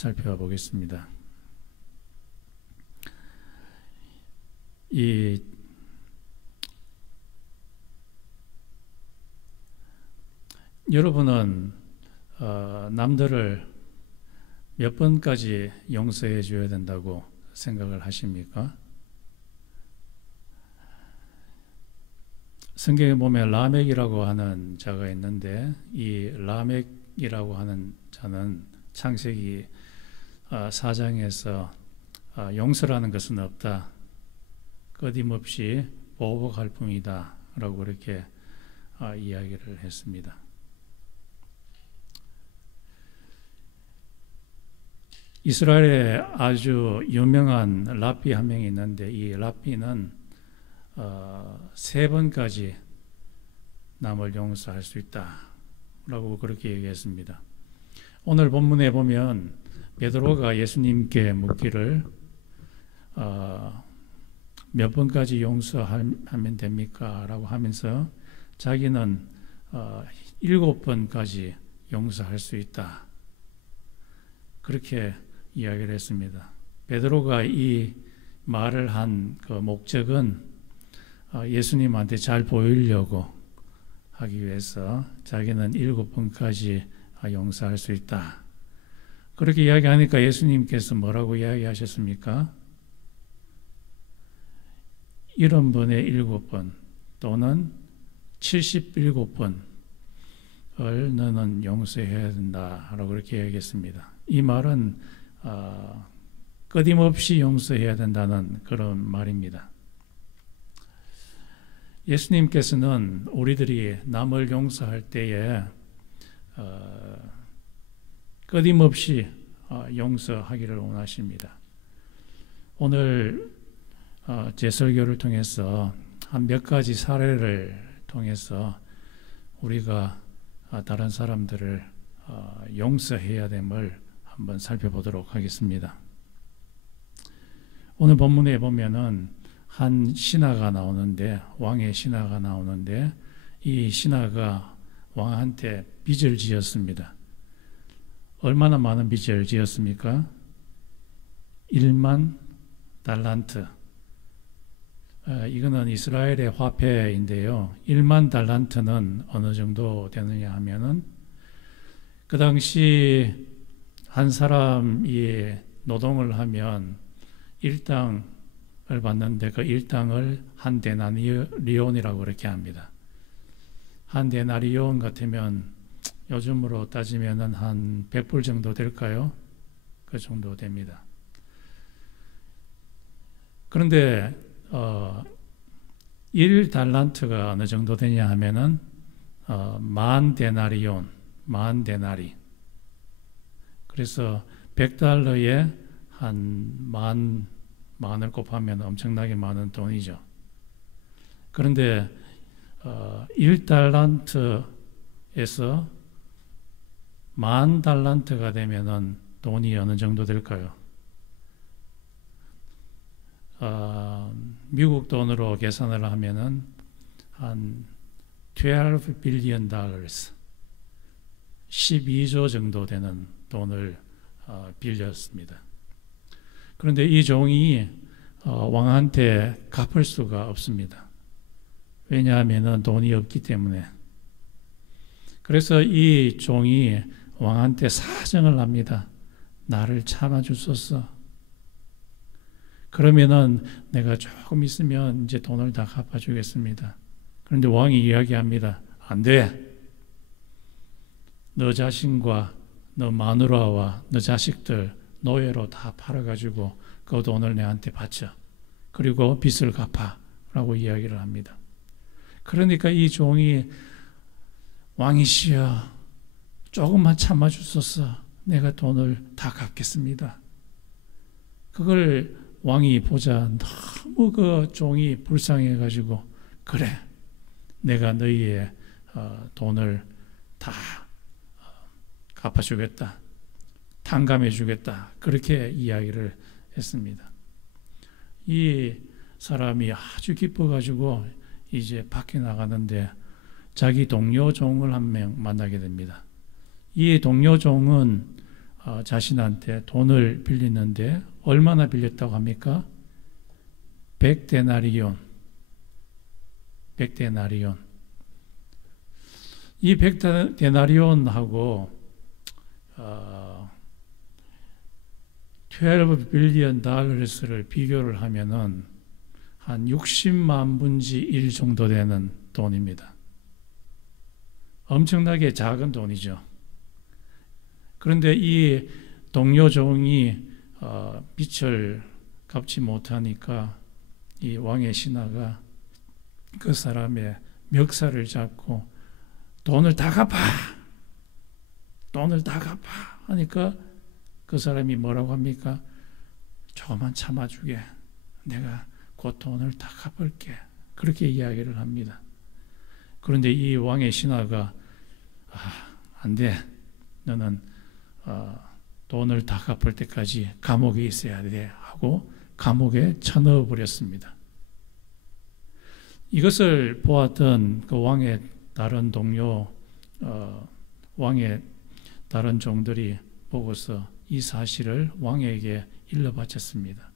살펴보겠습니다. 여러분은 남들을 몇 번까지 용서해 줘야 된다고 생각을 하십니까? 성경에 보면 라멕이라고 하는 자가 있는데, 이 라멕이라고 하는 자는 창세기 4장에서 용서라는 것은 없다, 끊임없이 보복할 뿐이다 라고 그렇게 이야기를 했습니다. 이스라엘에 아주 유명한 랍비 한 명이 있는데, 이 랍비는 3번까지 남을 용서할 수 있다 라고 그렇게 얘기했습니다. 오늘 본문에 보면 베드로가 예수님께 묻기를 몇 번까지 용서하면 됩니까? 라고 하면서 자기는 7번까지 용서할 수 있다, 그렇게 이야기를 했습니다. 베드로가 이 말을 한 그 목적은 예수님한테 잘 보이려고 하기 위해서 자기는 7번까지 용서할 수 있다, 그렇게 이야기하니까 예수님께서 뭐라고 이야기하셨습니까? 70번에 7번 또는 77번을 너는 용서해야 된다라고 그렇게 이야기했습니다. 이 말은 끊임없이 용서해야 된다는 그런 말입니다. 예수님께서는 우리들이 남을 용서할 때에 끊임없이 용서하기를 원하십니다. 오늘 제 설교를 통해서 한 몇 가지 사례를 통해서 우리가 다른 사람들을 용서해야 됨을 한번 살펴보도록 하겠습니다. 오늘 본문에 보면은 한 신하가 나오는데, 왕의 신하가 나오는데, 이 신하가 왕한테 빚을 지었습니다. 얼마나 많은 빚을 지었습니까? 1만 달란트. 이거는 이스라엘의 화폐인데요. 1만 달란트는 어느 정도 되느냐 하면은, 그 당시 한 사람이 노동을 하면 일당을 받는데, 그 일당을 한 데나리온이라고 그렇게 합니다. 한 데나리온 같으면 요즘으로 따지면은 한 100불 정도 될까요? 그 정도 됩니다. 그런데 1달란트가 어느 정도 되냐 하면은 만 데나리온, 만 데나리. 그래서 100달러에 한 만을 곱하면 엄청나게 많은 돈이죠. 그런데 1달란트에서 만 달란트가 되면은 돈이 어느 정도 될까요? 미국 돈으로 계산을 하면은 한 12 빌리언 달러스, 12조 정도 되는 돈을 빌렸습니다. 그런데 이 종이 왕한테 갚을 수가 없습니다. 왜냐하면 돈이 없기 때문에. 그래서 이 종이 왕한테 사정을 합니다. 나를 참아주소서. 그러면은 내가 조금 있으면 이제 돈을 다 갚아주겠습니다. 그런데 왕이 이야기합니다. 안 돼. 너 자신과 너 마누라와 너 자식들 노예로 다 팔아가지고 그 돈을 내한테 바쳐. 그리고 빚을 갚아. 라고 이야기를 합니다. 그러니까 이 종이, 왕이시여, 조금만 참아주소서. 내가 돈을 다 갚겠습니다. 그걸 왕이 보자 너무 그 종이 불쌍해가지고, 그래, 내가 너희의 돈을 다 갚아주겠다, 탕감해주겠다, 그렇게 이야기를 했습니다. 이 사람이 아주 기뻐가지고 이제 밖에 나가는데 자기 동료 종을 한 명 만나게 됩니다. 이 동료 종은 자신한테 돈을 빌리는데 얼마나 빌렸다고 합니까? 100데나리온. 100데나리온. 이 100데나리온하고 12 빌리언 달러를 비교를 하면은 한 60만 분지 1 정도 되는 돈입니다. 엄청나게 작은 돈이죠. 그런데 이 동료 종이 빚을 갚지 못하니까 이 왕의 신하가 그 사람의 멱살을 잡고 돈을 다 갚아! 돈을 다 갚아! 하니까 그 사람이 뭐라고 합니까? 조금만 참아주게. 내가 곧 돈을 다 갚을게. 그렇게 이야기를 합니다. 그런데 이 왕의 신하가 안 돼. 너는 돈을 다 갚을 때까지 감옥에 있어야 돼 하고 감옥에 쳐넣어 버렸습니다. 이것을 보았던 그 왕의 다른 동료, 왕의 다른 종들이 보고서 이 사실을 왕에게 일러 바쳤습니다.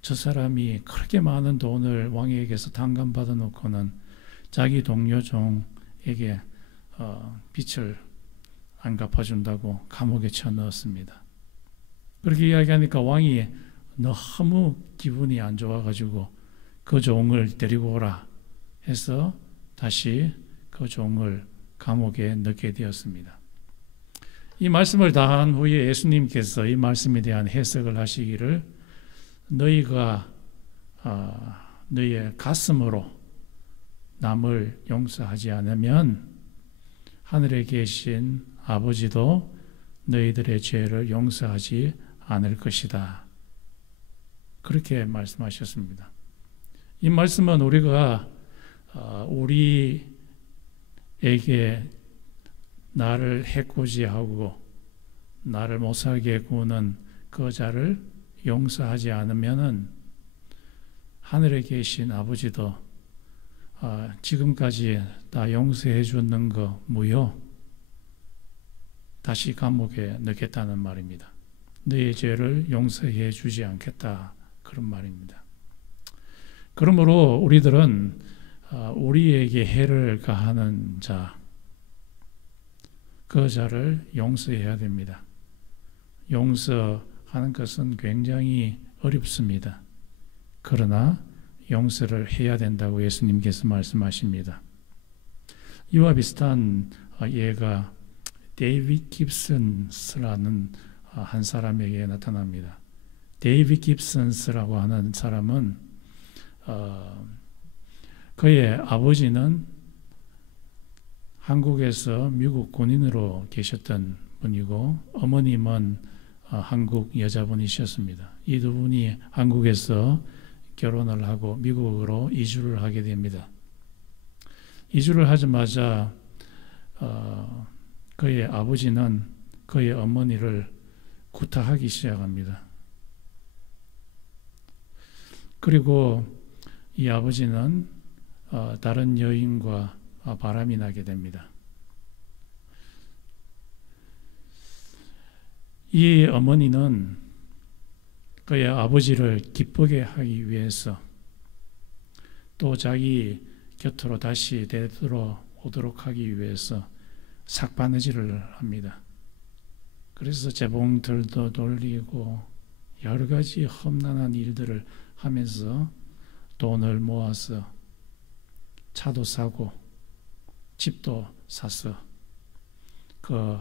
저 사람이 그렇게 많은 돈을 왕에게서 당감받아 놓고는 자기 동료 종에게 빚을 안 갚아준다고 감옥에 쳐넣었습니다. 그렇게 이야기하니까 왕이 너무 기분이 안 좋아가지고 그 종을 데리고 오라 해서 다시 그 종을 감옥에 넣게 되었습니다. 이 말씀을 다 한 후에 예수님께서 이 말씀에 대한 해석을 하시기를 너희가 너희의 가슴으로 남을 용서하지 않으면 하늘에 계신 아버지도 너희들의 죄를 용서하지 않을 것이다. 그렇게 말씀하셨습니다. 이 말씀은 우리가 우리에게 나를 해코지하고 나를 못살게 구는 그 자를 용서하지 않으면은 하늘에 계신 아버지도 지금까지 다 용서해 줬는 거 무효 다시 감옥에 넣겠다는 말입니다. 너의 죄를 용서해 주지 않겠다 그런 말입니다. 그러므로 우리들은 우리에게 해를 가하는 자, 그 자를 용서해야 됩니다. 용서하는 것은 굉장히 어렵습니다. 그러나 용서를 해야 된다고 예수님께서 말씀하십니다. 이와 비슷한 예가 데이빗 깁슨스라는 한 사람에게 나타납니다. 데이빗 깁슨스라고 하는 사람은 그의 아버지는 한국에서 미국 군인으로 계셨던 분이고 어머님은 한국 여자분이셨습니다. 이 두 분이 한국에서 결혼을 하고 미국으로 이주를 하게 됩니다. 이주를 하자마자 그의 아버지는 그의 어머니를 구타하기 시작합니다. 그리고 이 아버지는 다른 여인과 바람이 나게 됩니다. 이 어머니는 그의 아버지를 기쁘게 하기 위해서 또 자기 곁으로 다시 되돌아오도록 하기 위해서 삭바느질을 합니다. 그래서 재봉틀도 돌리고 여러 가지 험난한 일들을 하면서 돈을 모아서 차도 사고 집도 사서 그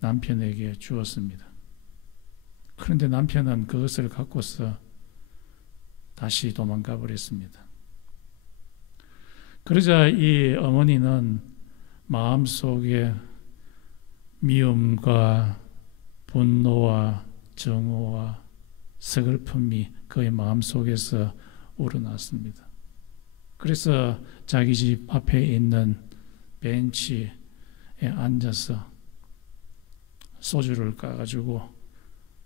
남편에게 주었습니다. 그런데 남편은 그것을 갖고서 다시 도망가 버렸습니다. 그러자 이 어머니는 마음속에 미움과 분노와 정오와 서글픔이 그의 마음속에서 우러났습니다. 그래서 자기 집 앞에 있는 벤치에 앉아서 소주를 까가지고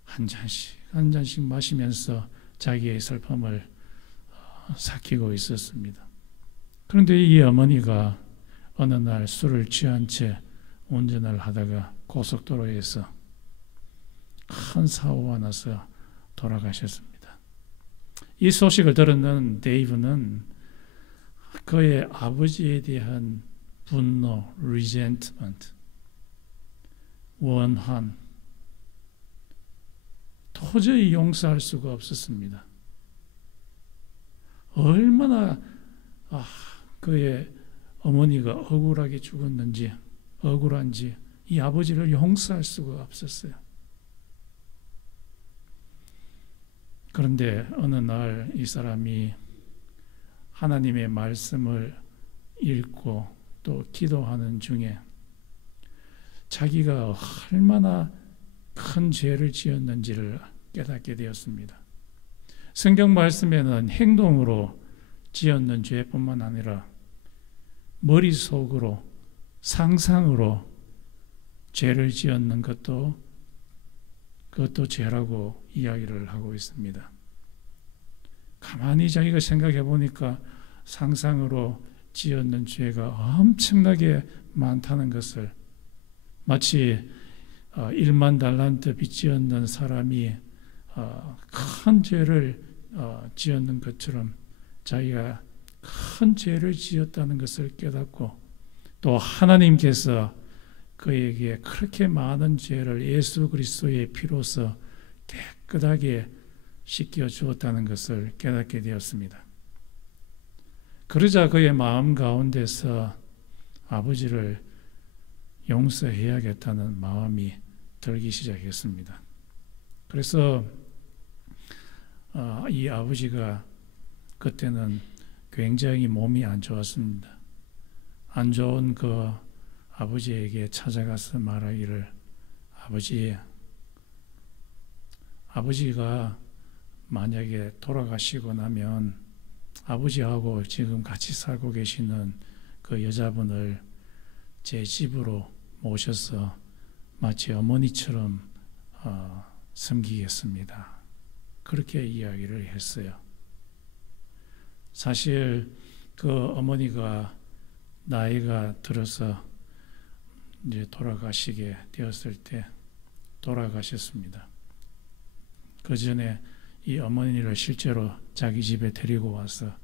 한 잔씩 마시면서 자기의 슬픔을 삭히고 있었습니다. 그런데 이 어머니가 어느 날 술을 취한 채 운전을 하다가 고속도로에서 큰 사고가 나서 돌아가셨습니다. 이 소식을 들은 데이브는 그의 아버지에 대한 분노, resentment, 원한, 도저히 용서할 수가 없었습니다. 얼마나 그의 어머니가 억울하게 죽었는지, 억울한지 이 아버지를 용서할 수가 없었어요. 그런데 어느 날 이 사람이 하나님의 말씀을 읽고 또 기도하는 중에 자기가 얼마나 큰 죄를 지었는지를 깨닫게 되었습니다. 성경 말씀에는 행동으로 지었는 죄뿐만 아니라 머릿속으로 상상으로 죄를 지었는 그것도 죄라고 이야기를 하고 있습니다. 가만히 자기가 생각해 보니까 상상으로 지었는 죄가 엄청나게 많다는 것을, 마치 1만 달란트 빚지었는 사람이 큰 죄를 지었는 것처럼 자기가 큰 죄를 지었다는 것을 깨닫고, 또 하나님께서 그에게 그렇게 많은 죄를 예수 그리스도의 피로서 깨끗하게 씻겨 주었다는 것을 깨닫게 되었습니다. 그러자 그의 마음 가운데서 아버지를 용서해야겠다는 마음이 들기 시작했습니다. 그래서 이 아버지가 그때는 굉장히 몸이 안 좋았습니다. 안 좋은 그 아버지에게 찾아가서 말하기를, 아버지가 만약에 돌아가시고 나면 아버지하고 지금 같이 살고 계시는 그 여자분을 제 집으로 모셔서 마치 어머니처럼 섬기겠습니다. 그렇게 이야기를 했어요. 사실 그 어머니가 나이가 들어서 이제 돌아가시게 되었을 때 돌아가셨습니다. 그 전에 이 어머니를 실제로 자기 집에 데리고 와서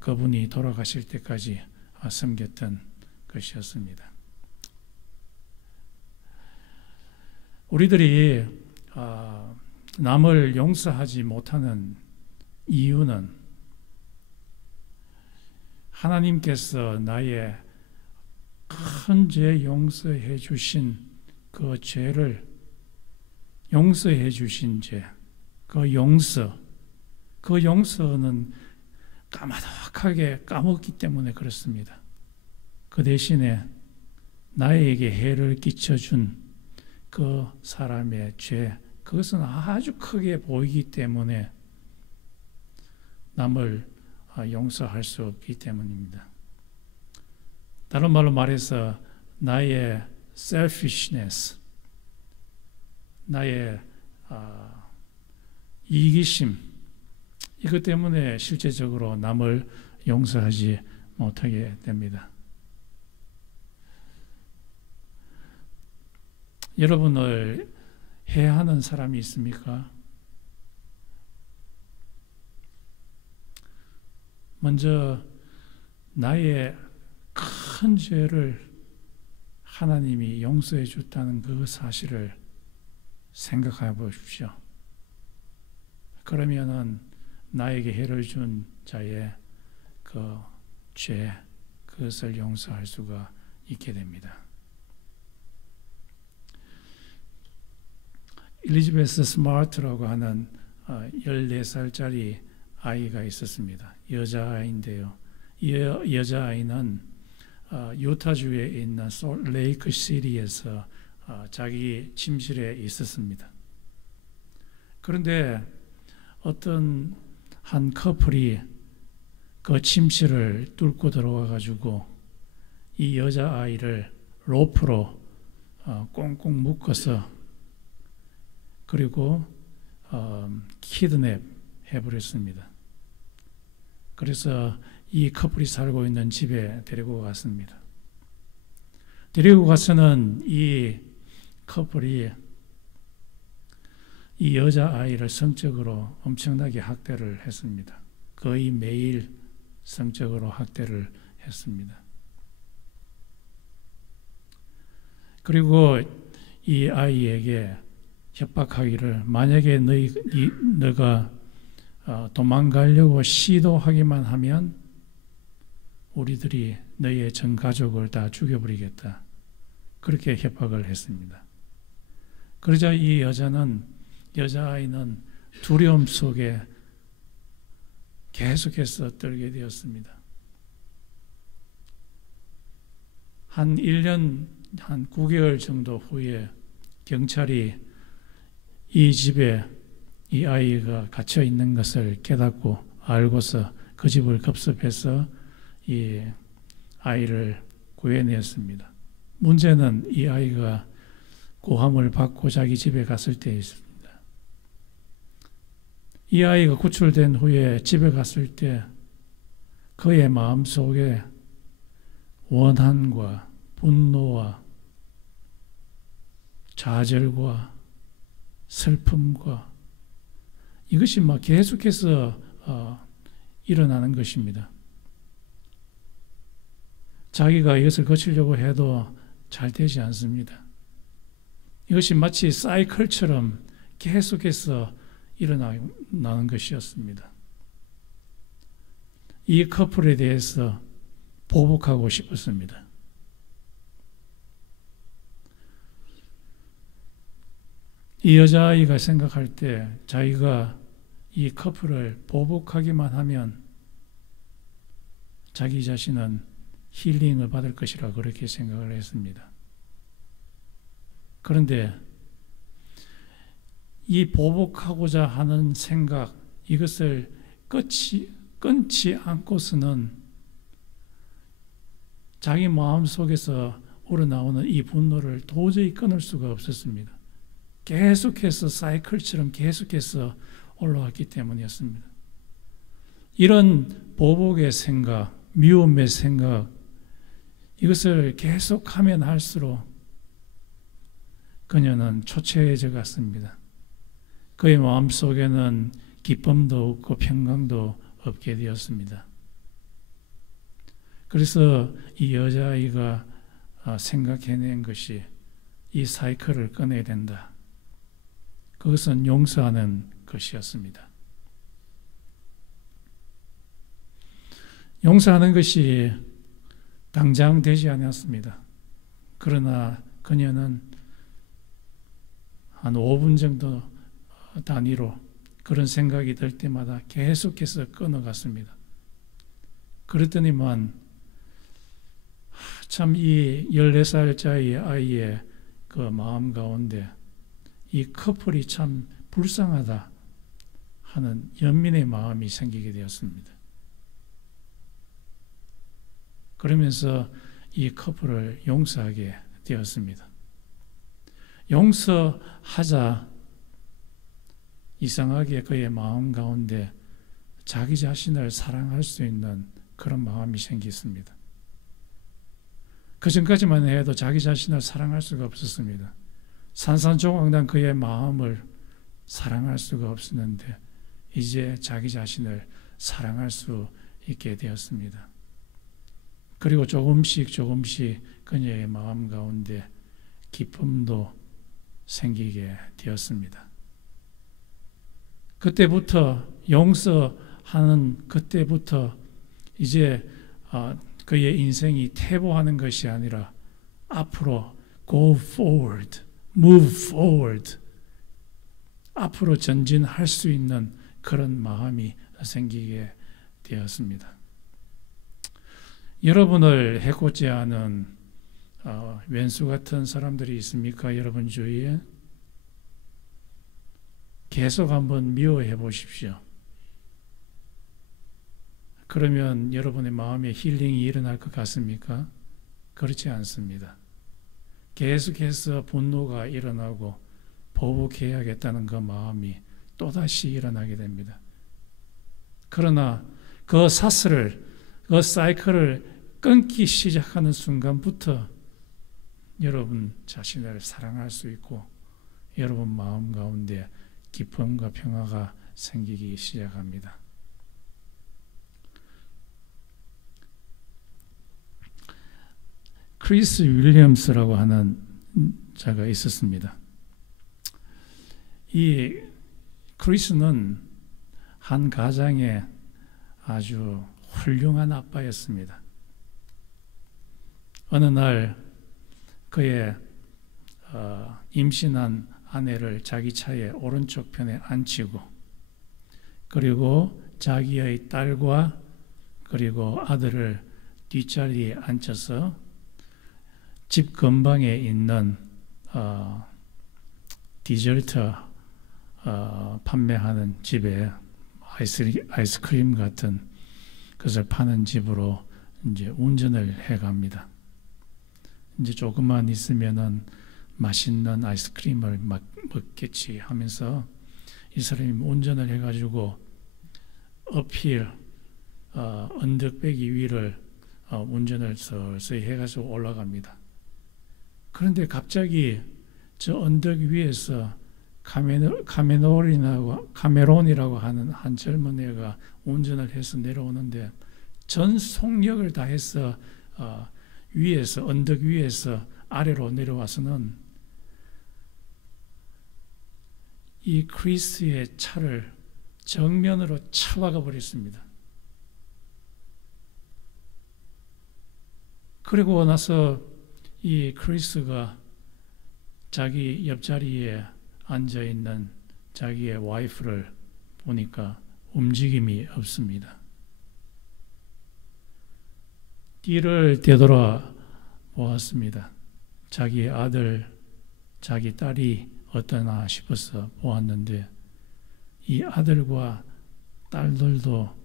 그분이 돌아가실 때까지 섬겼던 것이었습니다. 우리들이 남을 용서하지 못하는 이유는 하나님께서 나의 큰 죄 용서해 주신 그 죄를 용서해 주신 죄, 그 용서는 까마득하게 까먹기 때문에 그렇습니다. 그 대신에 나에게 해를 끼쳐준 그 사람의 죄, 그것은 아주 크게 보이기 때문에 남을 용서할 수 없기 때문입니다. 다른 말로 말해서 나의 selfishness, 나의 이기심, 이것 때문에 실제적으로 남을 용서하지 못하게 됩니다. 여러분을 해하는 사람이 있습니까? 먼저 나의 큰 죄를 하나님이 용서해 줬다는 그 사실을 생각해 보십시오. 그러면은 나에게 해를 준 자의 그 죄, 그것을 용서할 수가 있게 됩니다. 엘리자베스 스마트라고 하는 14살짜리 아이가 있었습니다. 여자아이인데요. 이 여자아이는 유타주에 있는 솔트레이크 시티에서 자기 침실에 있었습니다. 그런데 어떤 한 커플이 그 침실을 뚫고 들어와 가지고 이 여자아이를 로프로 꽁꽁 묶어서 그리고 키드냅 해버렸습니다. 그래서 이 커플이 살고 있는 집에 데리고 갔습니다. 데리고 가서는 이 커플이 이 여자아이를 성적으로 엄청나게 학대를 했습니다. 거의 매일 성적으로 학대를 했습니다. 그리고 이 아이에게 협박하기를 만약에 너가 도망가려고 시도하기만 하면 우리들이 너의 전 가족을 다 죽여버리겠다. 그렇게 협박을 했습니다. 그러자 이 여자아이는 두려움 속에 계속해서 떨게 되었습니다. 한 1년, 한 9개월 정도 후에 경찰이 이 집에 이 아이가 갇혀 있는 것을 깨닫고 알고서 그 집을 급습해서 이 아이를 구해냈습니다. 문제는 이 아이가 고함을 받고 자기 집에 갔을 때 있습니다. 이 아이가 구출된 후에 집에 갔을 때 그의 마음속에 원한과 분노와 좌절과 슬픔과 이것이 막 계속해서 일어나는 것입니다. 자기가 이것을 거치려고 해도 잘 되지 않습니다. 이것이 마치 사이클처럼 계속해서 일어나는 것이었습니다. 이 커플에 대해서 보복하고 싶었습니다. 이 여자아이가 생각할 때 자기가 이 커플을 보복하기만 하면 자기 자신은 힐링을 받을 것이라 그렇게 생각을 했습니다. 그런데 이 보복하고자 하는 생각, 이것을 끊지 않고서는 자기 마음속에서 우러나오는 이 분노를 도저히 끊을 수가 없었습니다. 계속해서 사이클처럼 계속해서 올라왔기 때문이었습니다. 이런 보복의 생각, 미움의 생각, 이것을 계속하면 할수록 그녀는 초췌해져 갔습니다. 그의 마음속에는 기쁨도 없고 평강도 없게 되었습니다. 그래서 이 여자아이가 생각해낸 것이 이 사이클을 끊어야 된다. 그것은 용서하는 것이었습니다. 용서하는 것이 당장 되지 않았습니다. 그러나 그녀는 한 5분 정도 단위로 그런 생각이 들 때마다 계속해서 끊어갔습니다. 그랬더니만 참 이 14살짜리 아이의 그 마음 가운데 이 커플이 참 불쌍하다 하는 연민의 마음이 생기게 되었습니다. 그러면서 이 커플을 용서하게 되었습니다. 용서하자 이상하게 그의 마음 가운데 자기 자신을 사랑할 수 있는 그런 마음이 생겼습니다. 그 전까지만 해도 자기 자신을 사랑할 수가 없었습니다. 산산조각난 그의 마음을 사랑할 수가 없었는데 이제 자기 자신을 사랑할 수 있게 되었습니다. 그리고 조금씩 그녀의 마음 가운데 기쁨도 생기게 되었습니다. 그때부터 용서하는 그때부터 이제 그의 인생이 퇴보하는 것이 아니라 앞으로 go forward, move forward, 앞으로 전진할 수 있는 그런 마음이 생기게 되었습니다. 여러분을 해코지 하는 왼수 같은 사람들이 있습니까? 여러분 주위에? 계속 한번 미워해 보십시오. 그러면 여러분의 마음에 힐링이 일어날 것 같습니까? 그렇지 않습니다. 계속해서 분노가 일어나고 보복해야겠다는 그 마음이 또다시 일어나게 됩니다. 그러나 그 사슬을, 그 사이클을 끊기 시작하는 순간부터 여러분 자신을 사랑할 수 있고 여러분 마음 가운데 기쁨과 평화가 생기기 시작합니다. 크리스 윌리엄스라고 하는 자가 있었습니다. 이 크리스는 한 가정의 아주 훌륭한 아빠였습니다. 어느 날 그의 임신한 아내를 자기 차의 오른쪽 편에 앉히고 그리고 자기의 딸과 그리고 아들을 뒷자리에 앉혀서 집 근방에 있는 디저트 판매하는 집에 아이스크림 같은 것을 파는 집으로 이제 운전을 해갑니다. 이제 조금만 있으면은 맛있는 아이스크림을 먹겠지 하면서 이 사람이 운전을 해가지고 어필 언덕배기 위를 운전을 서서히 해가지고 올라갑니다. 그런데 갑자기 저 언덕 위에서 카메론이라고 하는 한 젊은 애가 운전을 해서 내려오는데 전 속력을 다해서 위에서 언덕 위에서 아래로 내려와서는 이 크리스의 차를 정면으로 쳐박아 버렸습니다. 그리고 나서 이 크리스가 자기 옆자리에 앉아있는 자기의 와이프를 보니까 움직임이 없습니다. 뒤를 되돌아 보았습니다. 자기의 아들, 자기 딸이 어떠나 싶어서 보았는데 이 아들과 딸들도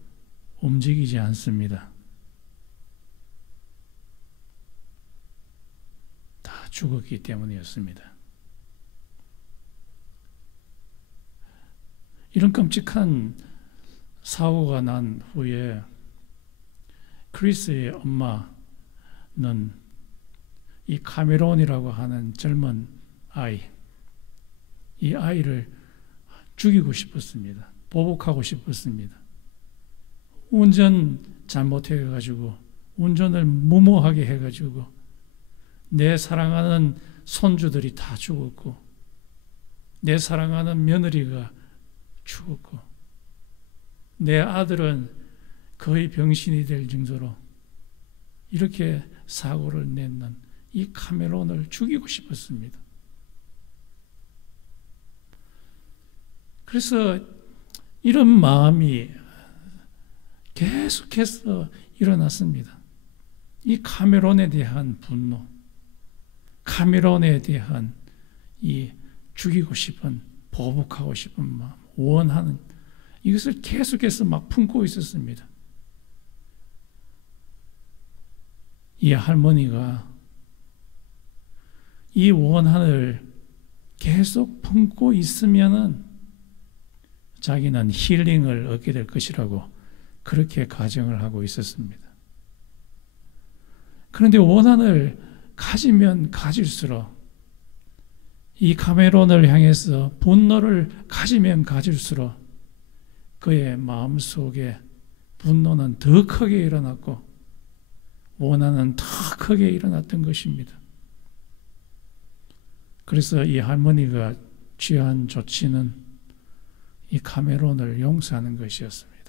움직이지 않습니다. 다 죽었기 때문이었습니다. 이런 끔찍한 사고가 난 후에 크리스의 엄마는 이 카메론이라고 하는 젊은 아이, 이 아이를 죽이고 싶었습니다. 보복하고 싶었습니다. 운전 잘못해가지고 운전을 무모하게 해가지고 내 사랑하는 손주들이 다 죽었고 내 사랑하는 며느리가 죽었고 내 아들은 거의 병신이 될 정도로 이렇게 사고를 냈는 이 카메론을 죽이고 싶었습니다. 그래서 이런 마음이 계속해서 일어났습니다. 이 카메론에 대한 분노, 카메론에 대한 이 죽이고 싶은, 보복하고 싶은 마음, 원하는 이것을 계속해서 막 품고 있었습니다. 이 할머니가 이 원한을 계속 품고 있으면은 자기는 힐링을 얻게 될 것이라고 그렇게 가정을 하고 있었습니다. 그런데 원한을 가지면 가질수록 이 카메론을 향해서 분노를 가지면 가질수록 그의 마음속에 분노는 더 크게 일어났고 원한은 더 크게 일어났던 것입니다. 그래서 이 할머니가 취한 조치는 이 카메론을 용서하는 것이었습니다.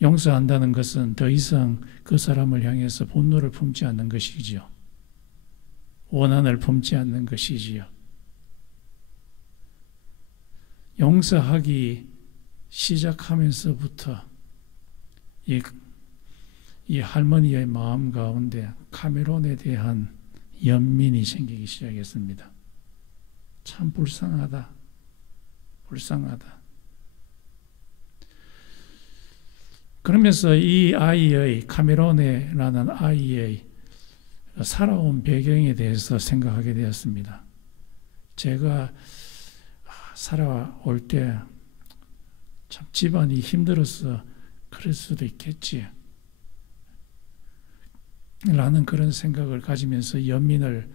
용서한다는 것은 더 이상 그 사람을 향해서 분노를 품지 않는 것이지요. 원한을 품지 않는 것이지요. 용서하기 시작하면서부터 이 할머니의 마음 가운데 카메론에 대한 연민이 생기기 시작했습니다. 참 불쌍하다. 불쌍하다. 그러면서 이 아이의 카메론이라는 아이의 살아온 배경에 대해서 생각하게 되었습니다. 제가 살아올 때 참 집안이 힘들어서 그럴 수도 있겠지. 라는 그런 생각을 가지면서 연민을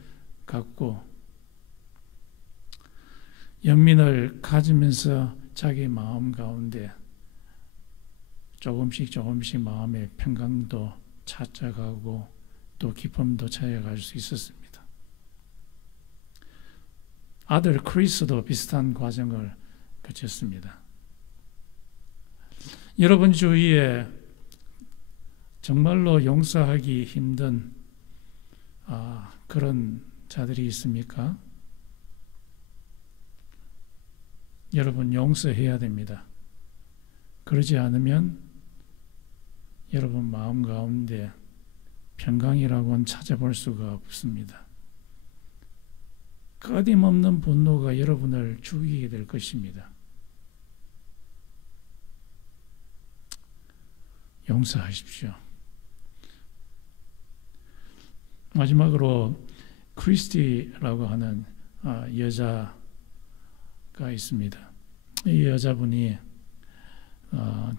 가지면서 자기 마음 가운데 조금씩 마음의 평강도 찾아가고 또 기쁨도 찾아갈 수 있었습니다. 아들 크리스도 비슷한 과정을 거쳤습니다. 여러분 주위에 정말로 용서하기 힘든 그런 자들이 있습니까? 여러분 용서해야 됩니다. 그러지 않으면 여러분 마음 가운데 평강이라고는 찾아볼 수가 없습니다. 끊임없는 분노가 여러분을 죽이게 될 것입니다. 용서하십시오. 마지막으로 크리스티라고 하는 여자가 있습니다. 이 여자분이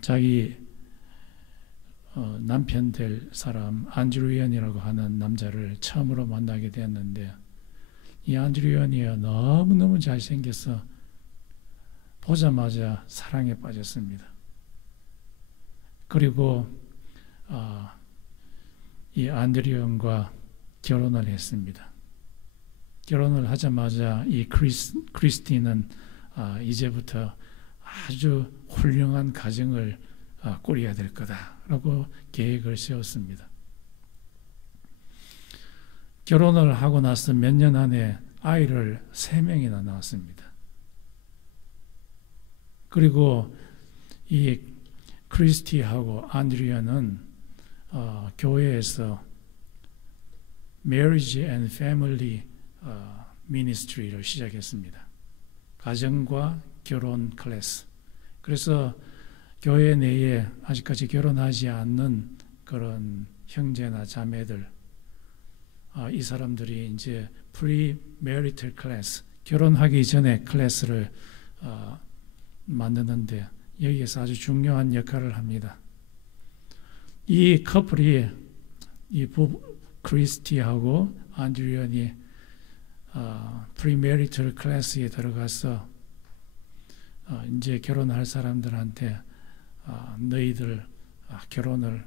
자기 남편 될 사람 안드류언이라고 하는 남자를 처음으로 만나게 되었는데, 이 안드류언이 너무너무 잘생겨서 보자마자 사랑에 빠졌습니다. 그리고 이 안드류언과 결혼을 했습니다. 결혼을 하자마자 이 크리스티는 이제부터 아주 훌륭한 가정을 꾸려야 될 거다라고 계획을 세웠습니다. 결혼을 하고 나서 몇 년 안에 아이를 3명이나 낳았습니다. 그리고 이 크리스티하고 안드리아는 교회에서 Marriage and Family Ministry를 시작했습니다. 가정과 결혼 클래스. 그래서 교회 내에 아직까지 결혼하지 않는 그런 형제나 자매들, 이 사람들이 이제 프리메리털 클래스, 결혼하기 전에 클래스를 만드는데 여기에서 아주 중요한 역할을 합니다. 이 커플이, 이 크리스티하고 안드리언이 프리메리털 클래스에 들어가서 이제 결혼할 사람들한테 너희들 결혼을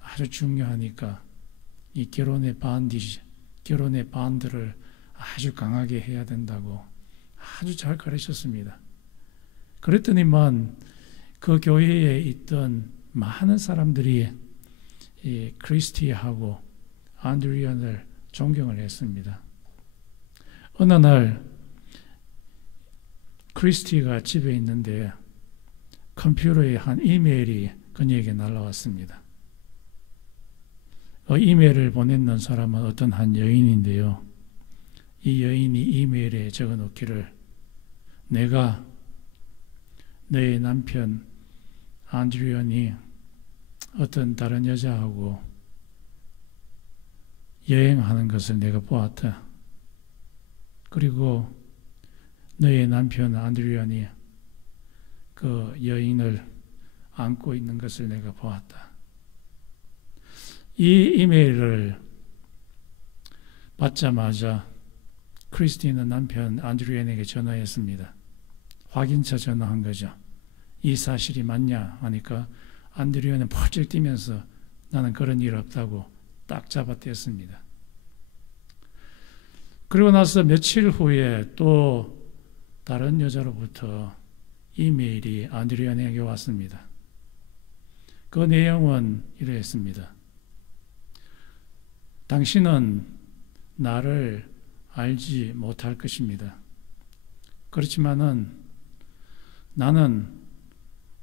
아주 중요하니까 이 결혼의 반드를 아주 강하게 해야 된다고 아주 잘 가르쳤습니다. 그랬더니만 그 교회에 있던 많은 사람들이 이 크리스티하고 안드리언을 존경을 했습니다. 어느 날 크리스티가 집에 있는데 컴퓨터에 한 이메일이 그녀에게 날라왔습니다. 이메일을 보냈는 사람은 어떤 한 여인인데요. 이 여인이 이메일에 적어놓기를, 내가 너의 남편 안드리언이 어떤 다른 여자하고 여행하는 것을 내가 보았다. 그리고 너의 남편 안드리언이 그 여인을 안고 있는 것을 내가 보았다. 이 이메일을 받자마자 크리스티는 남편 안드리언에게 전화했습니다. 확인차 전화한 거죠. 이 사실이 맞냐 하니까 안드리언은 펄쩍 뛰면서 나는 그런 일 없다고 딱 잡아댔습니다. 그리고 나서 며칠 후에 또 다른 여자로부터 이메일이 안드리언에게 왔습니다. 그 내용은 이러했습니다. 당신은 나를 알지 못할 것입니다. 그렇지만은 나는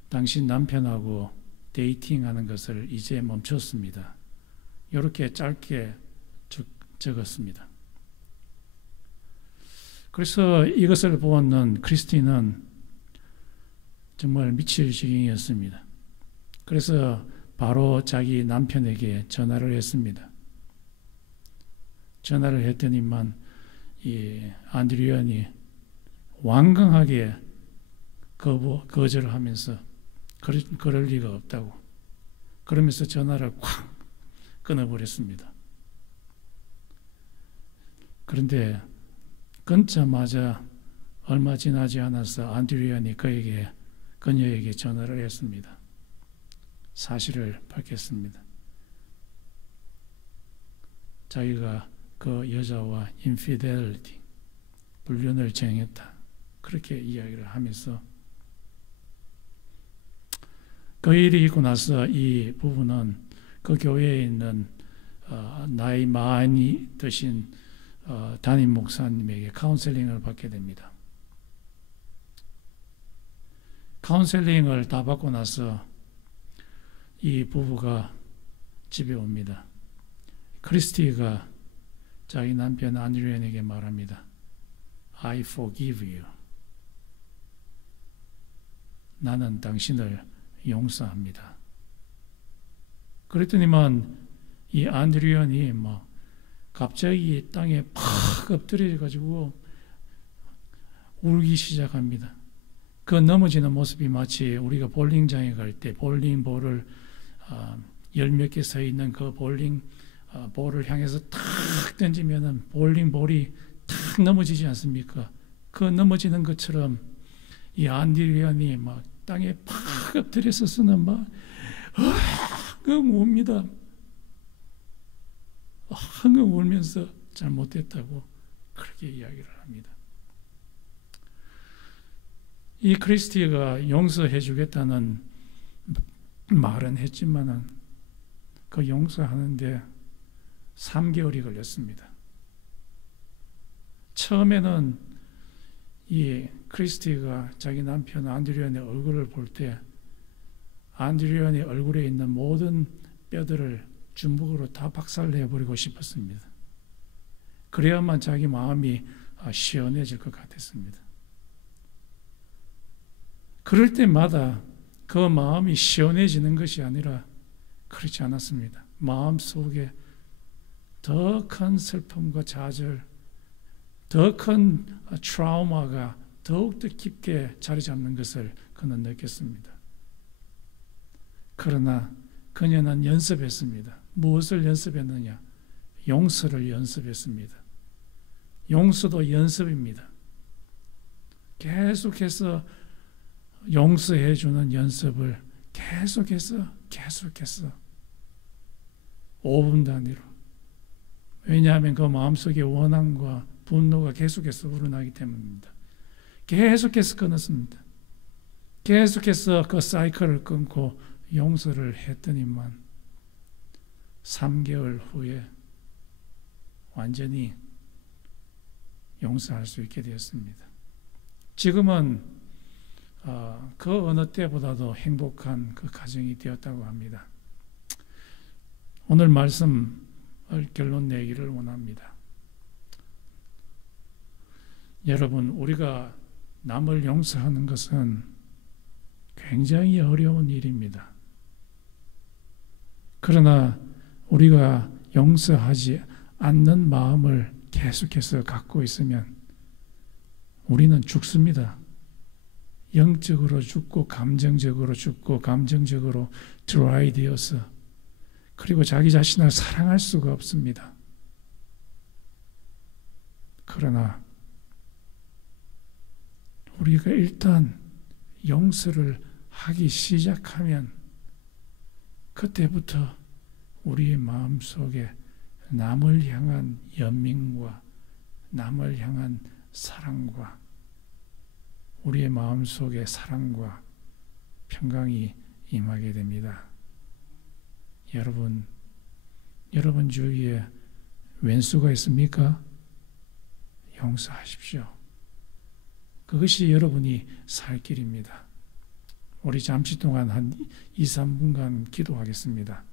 당신 남편하고 데이팅하는 것을 이제 멈췄습니다. 이렇게 짧게 적었습니다. 그래서 이것을 보는 크리스티는 정말 미칠 지경이었습니다. 그래서 바로 자기 남편에게 전화를 했습니다. 전화를 했더니만 이 안드리언이 완강하게 거절을 하면서 그럴 리가 없다고, 그러면서 전화를 콱 끊어버렸습니다. 그런데 끊자마자 얼마 지나지 않아서 안드레아니 그녀에게 전화를 했습니다. 사실을 밝혔습니다. 자기가 그 여자와 인피델리티, 불륜을 저행했다. 그렇게 이야기를 하면서 그 일이 있고 나서 이 부부는 그 교회에 있는 나이 많이 드신 담임 목사님에게 카운셀링을 받게 됩니다. 카운셀링을 다 받고 나서 이 부부가 집에 옵니다. 크리스티가 자기 남편 안드레안에게 말합니다. I forgive you. 나는 당신을 용서합니다. 그랬더니만 이 안드레안이 막 갑자기 땅에 팍 엎드려 가지고 울기 시작합니다. 그 넘어지는 모습이 마치 우리가 볼링장에 갈 때 볼링볼을 열 몇 개 서 있는 그 볼링 볼을 향해서 탁 던지면은 볼링볼이 탁 넘어지지 않습니까? 그 넘어지는 것처럼 이 안드레안이 막 땅에 팍 엎드려서는 막 흥 웁니다. 흥 울면서 잘못됐다고 그렇게 이야기를 합니다. 이 크리스티가 용서해 주겠다는 말은 했지만은 그 용서하는데 3개월이 걸렸습니다. 처음에는 이 크리스티가 자기 남편 안드레안의 얼굴을 볼 때 안드레안의 얼굴에 있는 모든 뼈들을 주먹으로 다 박살내버리고 싶었습니다. 그래야만 자기 마음이 시원해질 것 같았습니다. 그럴 때마다 그 마음이 시원해지는 것이 아니라 그렇지 않았습니다. 마음속에 더 큰 슬픔과 좌절, 더 큰 트라우마가 더욱더 깊게 자리 잡는 것을 그는 느꼈습니다. 그러나 그녀는 연습했습니다. 무엇을 연습했느냐? 용서를 연습했습니다. 용서도 연습입니다. 계속해서 용서해 주는 연습을 계속해서 5분 단위로. 왜냐하면 그 마음속에 원함과 분노가 계속해서 우러나기 때문입니다. 계속해서 끊었습니다. 계속해서 그 사이클을 끊고 용서를 했더니만 3개월 후에 완전히 용서할 수 있게 되었습니다. 지금은 그 어느 때보다도 행복한 그 가정이 되었다고 합니다. 오늘 말씀을 결론 내기를 원합니다. 여러분, 우리가 남을 용서하는 것은 굉장히 어려운 일입니다. 그러나 우리가 용서하지 않는 마음을 계속해서 갖고 있으면 우리는 죽습니다. 영적으로 죽고 감정적으로 죽고 감정적으로 드라이 되어서 그리고 자기 자신을 사랑할 수가 없습니다. 그러나 우리가 일단 용서를 하기 시작하면 그때부터 우리의 마음속에 남을 향한 연민과 남을 향한 사랑과 우리의 마음속에 사랑과 평강이 임하게 됩니다. 여러분 주위에 왼수가 있습니까? 용서하십시오. 그것이 여러분이 살 길입니다. 우리 잠시 동안 한 2, 3분간 기도하겠습니다.